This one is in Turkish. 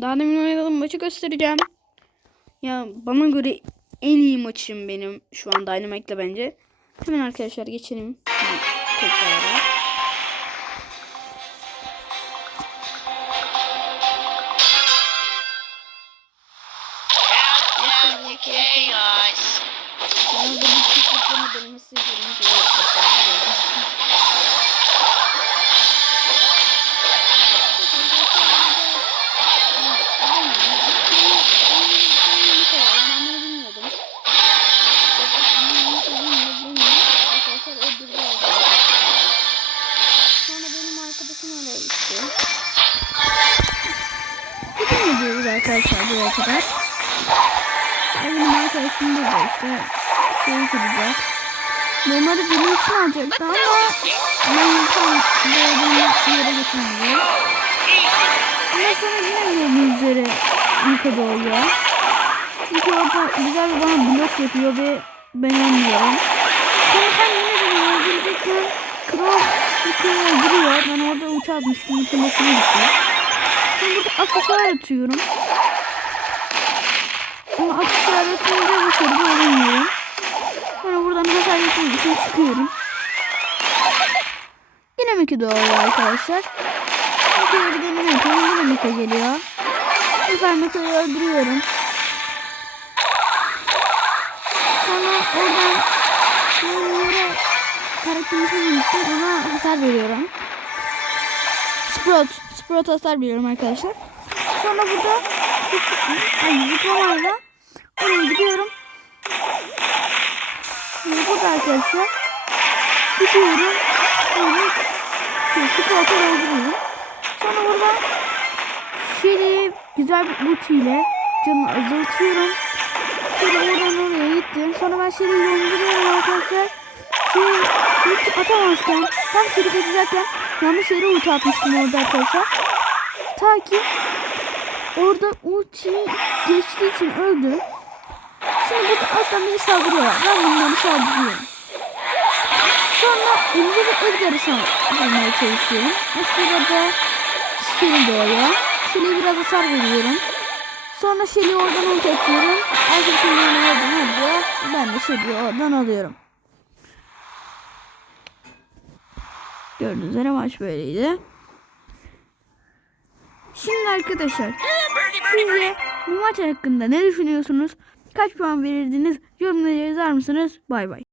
Daha demin oynadığım maçı göstereceğim. Ya bana göre en iyi maçım benim şu an Dynamite'la bence. Hemen arkadaşlar geçelim. Tekrar. Chaos. Bana da gerekiyor. Gitti. Bugün ediyoruz arkadaşlar buraya kadar. Benim arkadaşım burada işte şey kuracak. Bunları benim için alacaktı ama ben tam doğduğum yere getirmiyor. Ama sonra yine gördüğünüz üzere Mika doğuyor. Orada güzel bir bana blok yapıyor ve ben ölmüyorum. Sonra sen yine beni öldürecekken Kral Mika'yı öldürüyor. Ben orada uçağı atmıştım. Uçağın başına gitti. Şimdi burada aksesuar atıyorum. Ama aksesuar atınca başarılı olamıyorum. Sonra buradan hasar yapmak için çıkıyorum. Yine Mika doğuyor arkadaşlar. Mika'ya gidelim yapıyorum. Yine Mika geliyor. Bu sefer Mika'yı öldürüyorum. Sonra oradan böyle karakterimizi unuttum ona hasar veriyorum. Sprout. Sprout hasar veriyorum arkadaşlar. Sonra burada ay, zıplamayla oraya gidiyorum. Şimdi burada arkadaşlar gidiyorum. Şey, Sprout'u öldürüyorum. Sonra burada Shelly'i güzel bir ultiyle canını azaltıyorum. Sonra oradan oraya gittim. Sonra ben Shelly'i yolduruyorum arkadaşlar. Şey, ulti atamazken tam Shelly kaçacakken yanlış yere ulti atmıştım orada arkadaşlar. Ta ki orada ulti geçtiği için öldü. Şimdi burada alttan bizi saldırıyorlar. Ben bunları saldırıyorum. Sonra elinde bir Edgar'ı saldırmaya çalışıyorum. O sırada Shelly doğuyor. Shelly'e biraz hasar veriyorum. Sonra Shelly'i oradan ulti atıyorum. Arkadaşım beni oradan alıyor. Ben de Shelly'i oradan alıyorum. Gördüğünüz üzere maç böyleydi. Şimdi arkadaşlar sizce bu maç hakkında ne düşünüyorsunuz? Kaç puan verirdiniz? Yorumlara yazar mısınız? Bay bay.